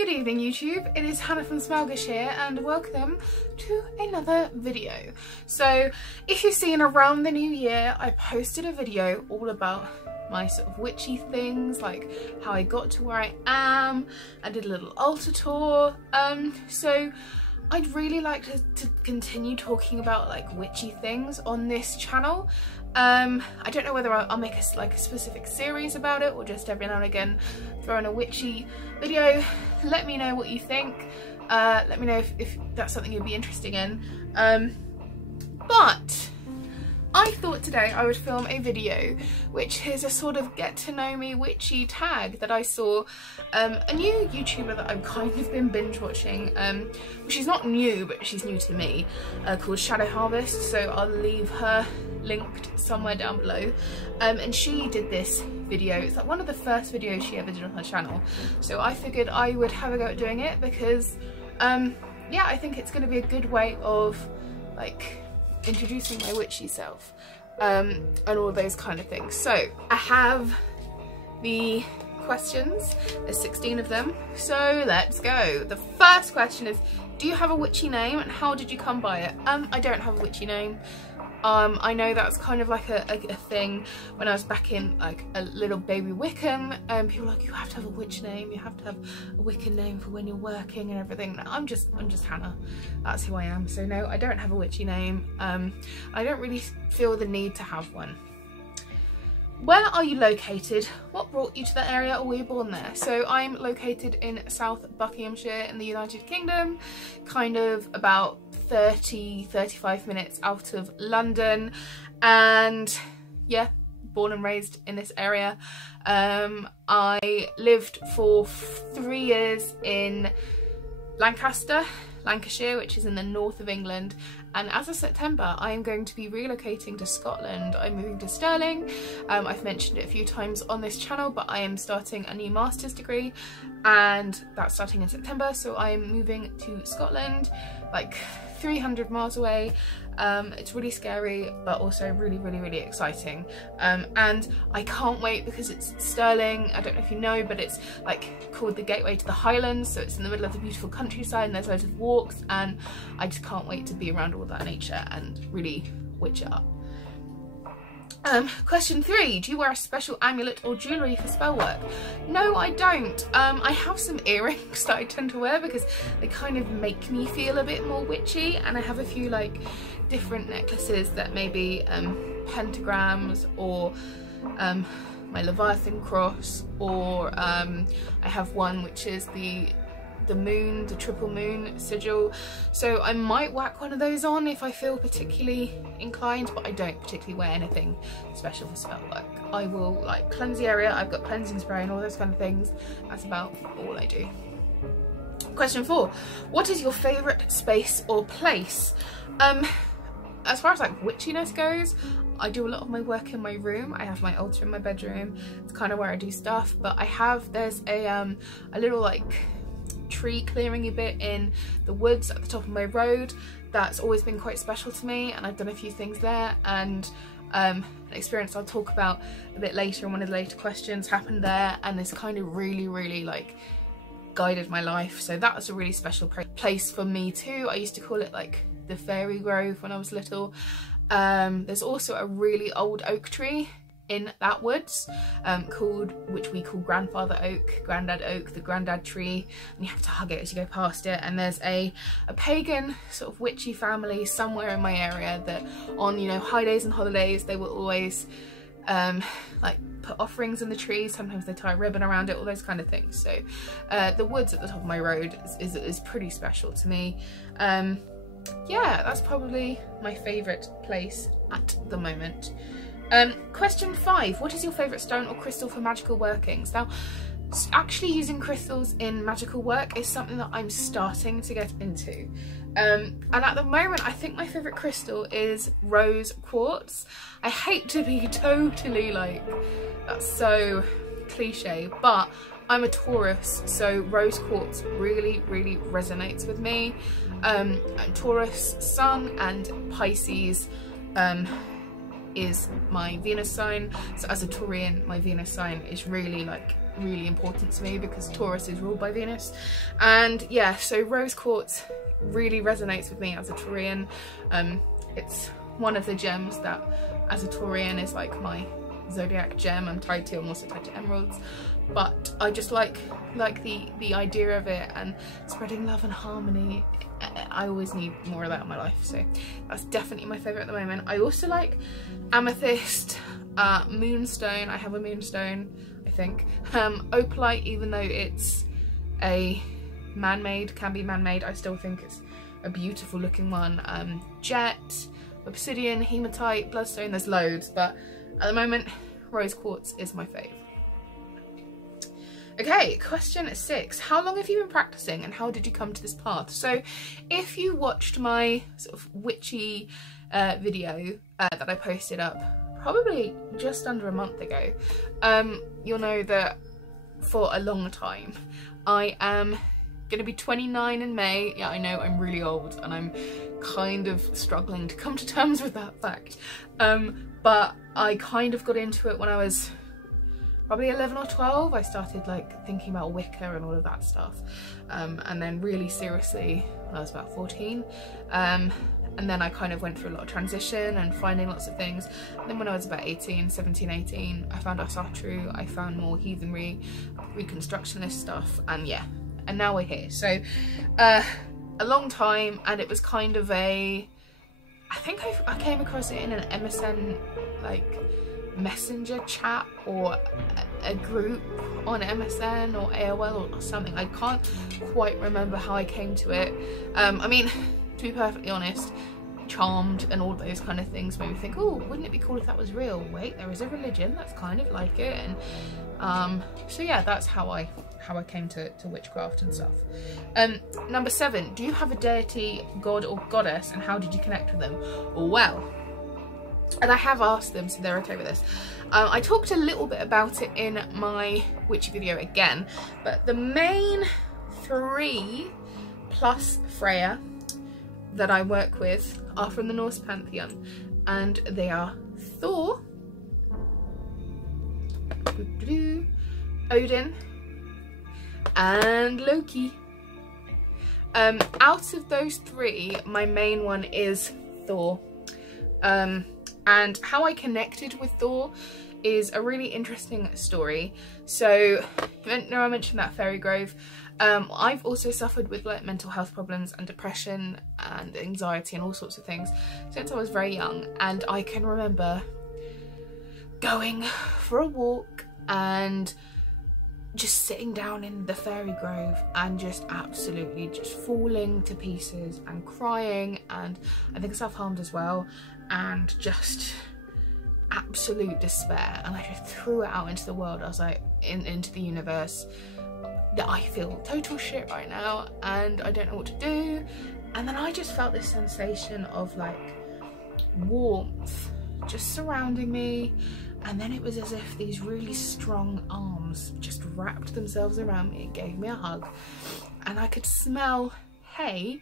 Good evening YouTube, it is Hannah from Smaugish here and welcome to another video. So if you've seen around the new year, I posted a video all about my sort of witchy things, like how I got to where I am. I did a little altar tour, so I'd really like to continue talking about like witchy things on this channel. I don't know whether I'll make a specific series about it or just every now and again throw in a witchy video. Let me know what you think. Let me know if that's something you'd be interested in. But I thought today I would film a video which is a sort of get to know me witchy tag that I saw a new YouTuber that I've kind of been binge watching, she's not new but she's new to me, called Shadow Harvest, so I'll leave her linked somewhere down below, and she did this video. It's like one of the first videos she ever did on her channel, so I figured I would have a go at doing it because yeah, I think it's going to be a good way of like introducing my witchy self and all those kind of things. So I have the questions, there's 16 of them, so let's go. The first question is, do you have a witchy name and how did you come by it? I don't have a witchy name. I know that's kind of like a thing when I was back in like a little baby Wiccan, people were like, you have to have a witch name, you have to have a Wiccan name for when you're working and everything. No, I'm just Hannah, that's who I am. So no, I don't have a witchy name. I don't really feel the need to have one. Where are you located? What brought you to that area, or were you born there? So I'm located in South Buckinghamshire in the United Kingdom, kind of about 30-35 minutes out of London, and yeah, born and raised in this area. I lived for 3 years in Lancashire, which is in the north of England, and as of September I am going to be relocating to Scotland. I'm moving to Stirling. I've mentioned it a few times on this channel, but I am starting a new master's degree and that's starting in September, so I am moving to Scotland, like 300 miles away. It's really scary but also really exciting, and I can't wait because it's Stirling. I don't know if you know, but it's like called the gateway to the Highlands, so it's in the middle of the beautiful countryside and there's loads of walks, and I just can't wait to be around all that nature and really witch it up. Question 3, do you wear a special amulet or jewellery for spell work? No, I don't. I have some earrings that I tend to wear because they kind of make me feel a bit more witchy, and I have a few like different necklaces that may be pentagrams, or my Leviathan cross, or I have one which is the moon, the triple moon sigil, so I might whack one of those on if I feel particularly inclined, but I don't particularly wear anything special for spell work. I will like cleanse the area, I've got cleansing spray and all those kind of things. That's about all I do. Question 4, what is your favourite space or place? As far as like witchiness goes, I do a lot of my work in my room. I have my altar in my bedroom, it's kind of where I do stuff, but there's a little like tree clearing a bit in the woods at the top of my road that's always been quite special to me, and I've done a few things there, and an experience I'll talk about a bit later in one of the later questions happened there, and it's kind of really like guided my life, so that was a really special place for me too. I used to call it like the fairy grove when I was little. There's also a really old oak tree in that woods, which we call grandfather oak, granddad oak, the granddad tree, and you have to hug it as you go past it. And there's a pagan sort of witchy family somewhere in my area that on, you know, high days and holidays they will always like put offerings in the tree. Sometimes they tie a ribbon around it, all those kind of things. So the woods at the top of my road is pretty special to me. Yeah, that's probably my favourite place at the moment. Question 5, what is your favourite stone or crystal for magical workings? Now, actually using crystals in magical work is something that I'm starting to get into. And at the moment I think my favourite crystal is rose quartz. I hate to be totally like, that's so cliche, but I'm a Taurus, so rose quartz really resonates with me. I'm Taurus sun and Pisces is my Venus sign, so as a Taurian my Venus sign is really like really important to me because Taurus is ruled by Venus. And yeah, so rose quartz really resonates with me as a Taurian. It's one of the gems that as a Taurian is like my zodiac gem. I'm tied to, I'm also tied to emeralds, but I just like the idea of it and spreading love and harmony. I always need more of that in my life, so that's definitely my favourite at the moment. I also like amethyst, moonstone. I have a moonstone, I think. Opalite, even though it's a man-made, can be man-made, I still think it's a beautiful looking one. Jet, obsidian, hematite, bloodstone, there's loads, but at the moment rose quartz is my fave. Okay, question 6. How long have you been practicing and how did you come to this path? So if you watched my sort of witchy video that I posted up probably just under a month ago, you'll know that for a long time I am gonna be 29 in May. Yeah, I know I'm really old and I'm kind of struggling to come to terms with that fact, but I kind of got into it when I was probably 11 or 12. I started like thinking about Wicca and all of that stuff, and then really seriously when I was about 14, and then I kind of went through a lot of transition and finding lots of things. And then when I was about 17, 18, I found Asatru, I found more heathenry, reconstructionist stuff, and yeah, and now we're here. So a long time, and it was kind of a, I think I came across it in an MSN like messenger chat or a group on MSN or AOL or something. I can't quite remember how I came to it. I mean, to be perfectly honest, Charmed and all those kind of things made me think, oh, wouldn't it be cool if that was real? Wait, there is a religion that's kind of like it. And so yeah, that's how I came to witchcraft and stuff. Number 7, do you have a deity, god or goddess, and how did you connect with them? Well, and I have asked them, so they're okay with this. I talked a little bit about it in my witchy video again, but the main 3 plus Freya that I work with are from the Norse pantheon, and they are Thor, Odin, and Loki. Out of those 3, my main one is Thor. And how I connected with Thor is a really interesting story. So, you know, I mentioned that fairy grove. I've also suffered with like mental health problems and depression and anxiety and all sorts of things since I was very young, and I can remember going for a walk and just sitting down in the fairy grove and just absolutely just falling to pieces and crying, and I think self-harmed as well, and just absolute despair. And I just threw it out into the world. I was like, into the universe, that I feel total shit right now and I don't know what to do. And then I just felt this sensation of like warmth just surrounding me, and then it was as if these really strong arms just wrapped themselves around me and gave me a hug, and I could smell hay,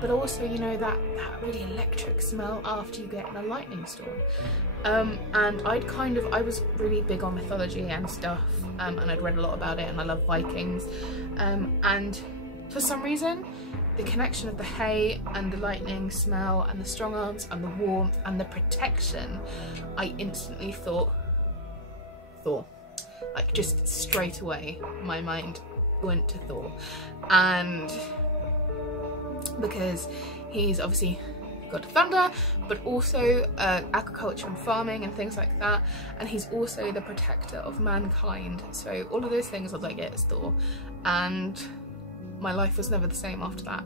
but also, you know, that really electric smell after you get in a lightning storm. And I was really big on mythology and stuff, and I'd read a lot about it, and I love Vikings, and for some reason the connection of the hay and the lightning smell and the strong arms and the warmth and the protection, I instantly thought Thor. Like, just straight away my mind went to Thor, and because he's obviously god of thunder, but also agriculture and farming and things like that, and he's also the protector of mankind. So all of those things I was like, yeah, it's Thor, and my life was never the same after that.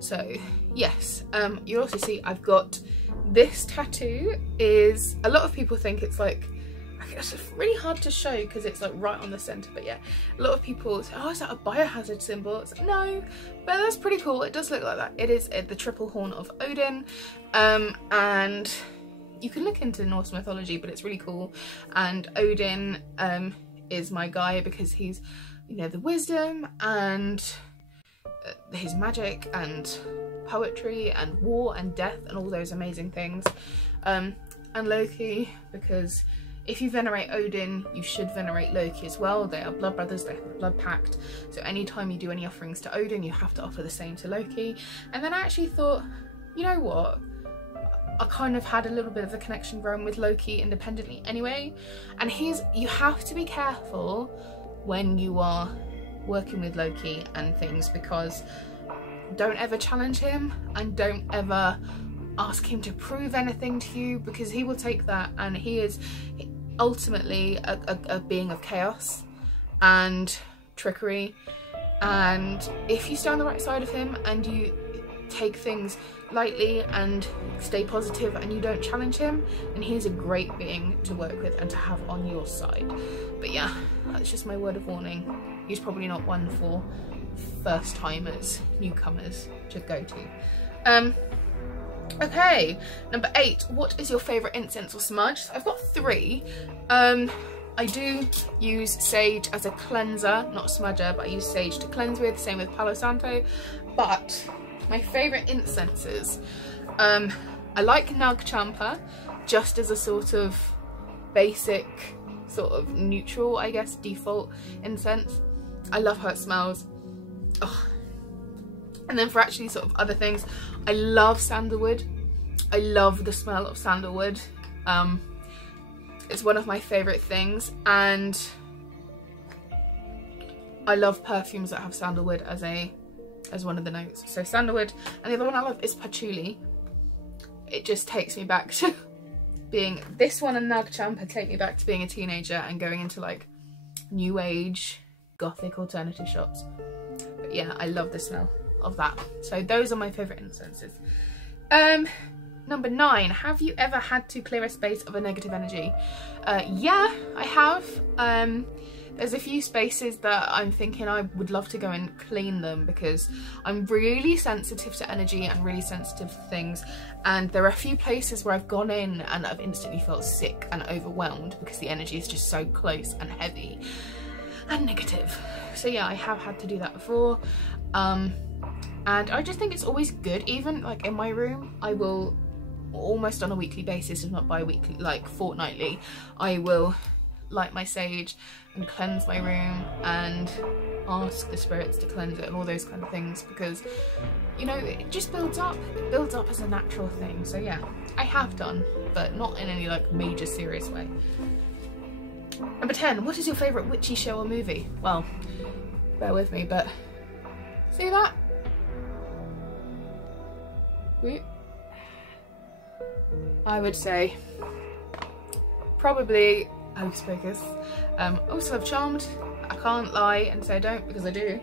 So yes, you'll also see I've got this tattoo. Is a lot of people think it's like, it's really hard to show because it's like right on the center, but yeah, a lot of people say, oh, is that a biohazard symbol? It's like, no, but that's pretty cool. It does look like that. It is the triple horn of Odin, and you can look into Norse mythology, but it's really cool. And Odin is my guy because he's, you know, the wisdom and his magic and poetry and war and death and all those amazing things, and Loki because if you venerate Odin, you should venerate Loki as well. They are blood brothers, they have a blood pact. So anytime you do any offerings to Odin, you have to offer the same to Loki. And then I actually thought, you know what? I kind of had a little bit of a connection growing with Loki independently anyway. And you have to be careful when you are working with Loki and things, because don't ever challenge him and don't ever ask him to prove anything to you, because he will take that, and he is ultimately a being of chaos and trickery. And if you stay on the right side of him and you take things lightly and stay positive and you don't challenge him, then he's a great being to work with and to have on your side. But yeah, that's just my word of warning. He's probably not one for first timers, newcomers to go to. Okay, number 8, what is your favourite incense or smudge? I've got 3. I do use sage as a cleanser, not a smudger, but I use sage to cleanse with, same with Palo Santo. But my favourite incenses, I like Nag Champa, just as a sort of basic, sort of neutral, I guess, default incense. I love how it smells. Oh. And then for actually sort of other things, I love sandalwood. I love the smell of sandalwood. It's one of my favourite things, and I love perfumes that have sandalwood as one of the notes. So sandalwood, and the other one I love is patchouli. It just takes me back to being, this one and Nag Champa take me back to being a teenager and going into like new age gothic alternative shops. But yeah, I love the smell of that. So those are my favourite incenses. Number 9, have you ever had to clear a space of a negative energy? Yeah, I have. There's a few spaces that I'm thinking I would love to go and clean them, because I'm really sensitive to energy and really sensitive to things, and there are a few places where I've gone in and I've instantly felt sick and overwhelmed because the energy is just so close and heavy and negative. So yeah, I have had to do that before. And I just think it's always good, even like in my room, I will almost on a weekly basis, if not bi-weekly, like fortnightly, I will light my sage and cleanse my room and ask the spirits to cleanse it and all those kind of things, because, you know, it just builds up. It builds up as a natural thing. So yeah, I have done, but not in any like major serious way. Number 10, what is your favourite witchy show or movie? Well, bear with me, but see that? I would say probably Hocus Pocus. Also love Charmed. I can't lie and say I don't, because I do.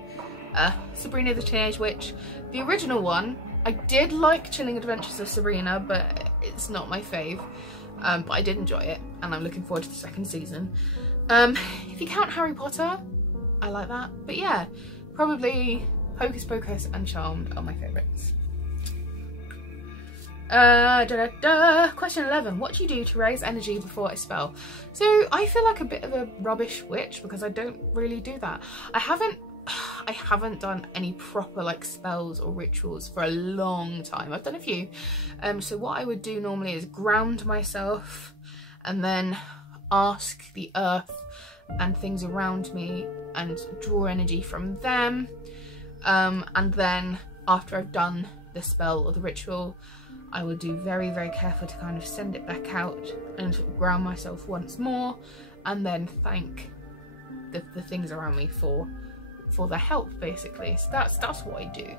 Sabrina the Teenage Witch. The original one, I did like Chilling Adventures of Sabrina, but it's not my fave. But I did enjoy it, and I'm looking forward to the 2nd season. If you count Harry Potter, I like that. But yeah, probably Hocus Pocus and Charmed are my favourites. Question 11, what do you do to raise energy before a spell? So I feel like a bit of a rubbish witch, because I don't really do that. I haven't done any proper like spells or rituals for a long time. I've done a few. So what I would do normally is ground myself and then ask the earth and things around me and draw energy from them. And then after I've done the spell or the ritual, I would do very, very careful to kind of send it back out and ground myself once more, and then thank the things around me for their help, basically. So that's what I do.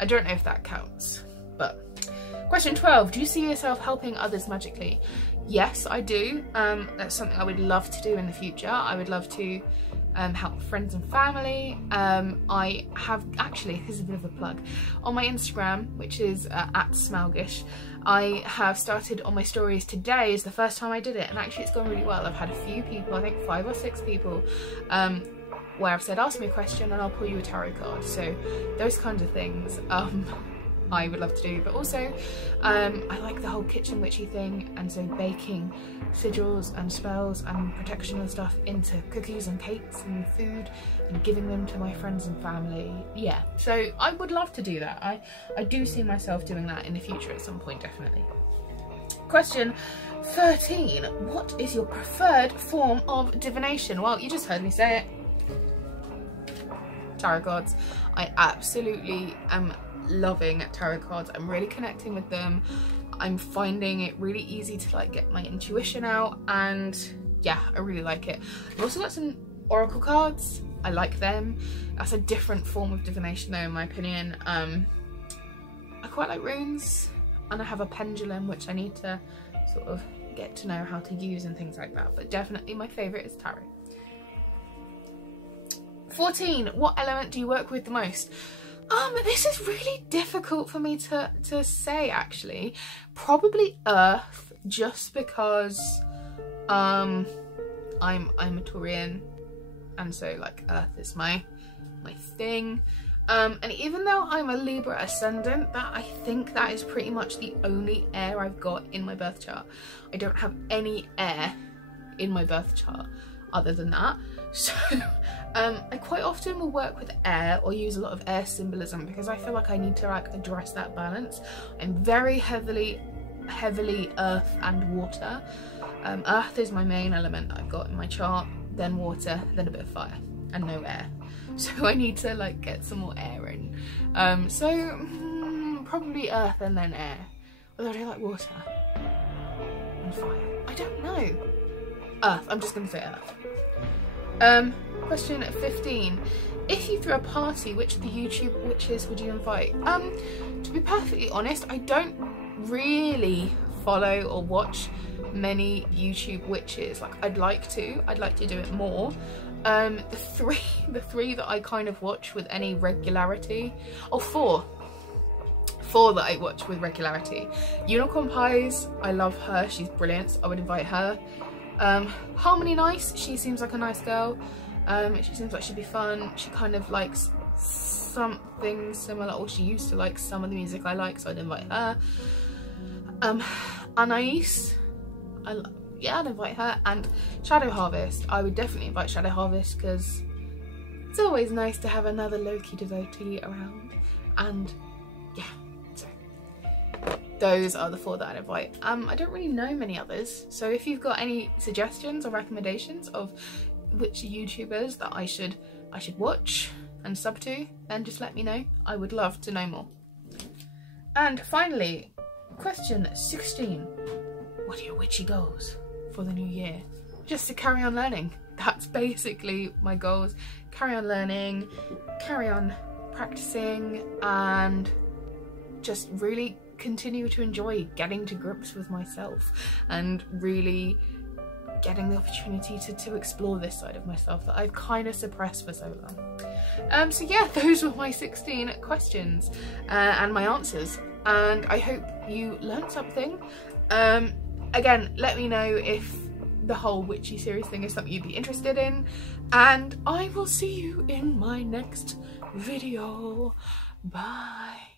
I don't know if that counts, but question 12, do you see yourself helping others magically? Yes, I do. That's something I would love to do in the future. I would love to help friends and family. I have, actually, this is a bit of a plug, on my Instagram, which is at Smaugish, I have started on my stories. Today is the first time I did it, and actually it's gone really well. I've had a few people, I think 5 or 6 people, where I've said, ask me a question and I'll pull you a tarot card. So those kinds of things I would love to do. But also I like the whole kitchen witchy thing, and so baking sigils and spells and protection and stuff into cookies and cakes and food and giving them to my friends and family. Yeah, so I would love to do that. I do see myself doing that in the future at some point, definitely. Question 13. What is your preferred form of divination? Well, you just heard me say it. Tarot cards. I absolutely am loving tarot cards. I'm really connecting with them. I'm finding it really easy to like get my intuition out, and yeah, I really like it. I've also got some oracle cards. I like them. That's a different form of divination though, in my opinion. I quite like runes, and I have a pendulum which I need to sort of get to know how to use and things like that, but definitely my favourite is tarot. 14. What element do you work with the most? This is really difficult for me to say actually. Probably earth, just because I'm a Taurian, and so like earth is my thing. And even though I'm a Libra ascendant, I think that is pretty much the only air I've got in my birth chart. I don't have any air in my birth chart other than that. So I quite often will work with air or use a lot of air symbolism because I feel like I need to like address that balance. I'm very heavily earth and water. Earth is my main element that I've got in my chart, then water, then a bit of fire, and no air. So I need to like get some more air in. Probably earth and then air. Although I do like water and fire. I don't know. Earth. I'm just gonna say earth. Question 15. If you threw a party, which of the YouTube witches would you invite? To be perfectly honest, I don't really follow or watch many YouTube witches. Like I'd like to do it more. The three that I kind of watch with any regularity, four that I watch with regularity. Unicorn Pies, I love her, she's brilliant, I would invite her. Harmony Nice, she seems like a nice girl. She seems like she'd be fun. She kind of likes something similar, or she used to like some of the music I like, so I'd invite her. Anais, I'd invite her. And Shadow Harvest, I would definitely invite Shadow Harvest because it's always nice to have another Loki devotee around. And yeah, so those are the four that I'd invite. I don't really know many others, so if you've got any suggestions or recommendations of which YouTubers that I should watch and sub to, then just let me know. I would love to know more. And finally, question 16. What are your witchy goals for the new year? Just to carry on learning. That's basically my goals. Carry on learning, carry on practicing, and just really continue to enjoy getting to grips with myself and really getting the opportunity to explore this side of myself that I've kind of suppressed for so long. So yeah, those were my 16 questions and my answers, and I hope you learned something. Again, let me know if the whole witchy series thing is something you'd be interested in, and I will see you in my next video. Bye.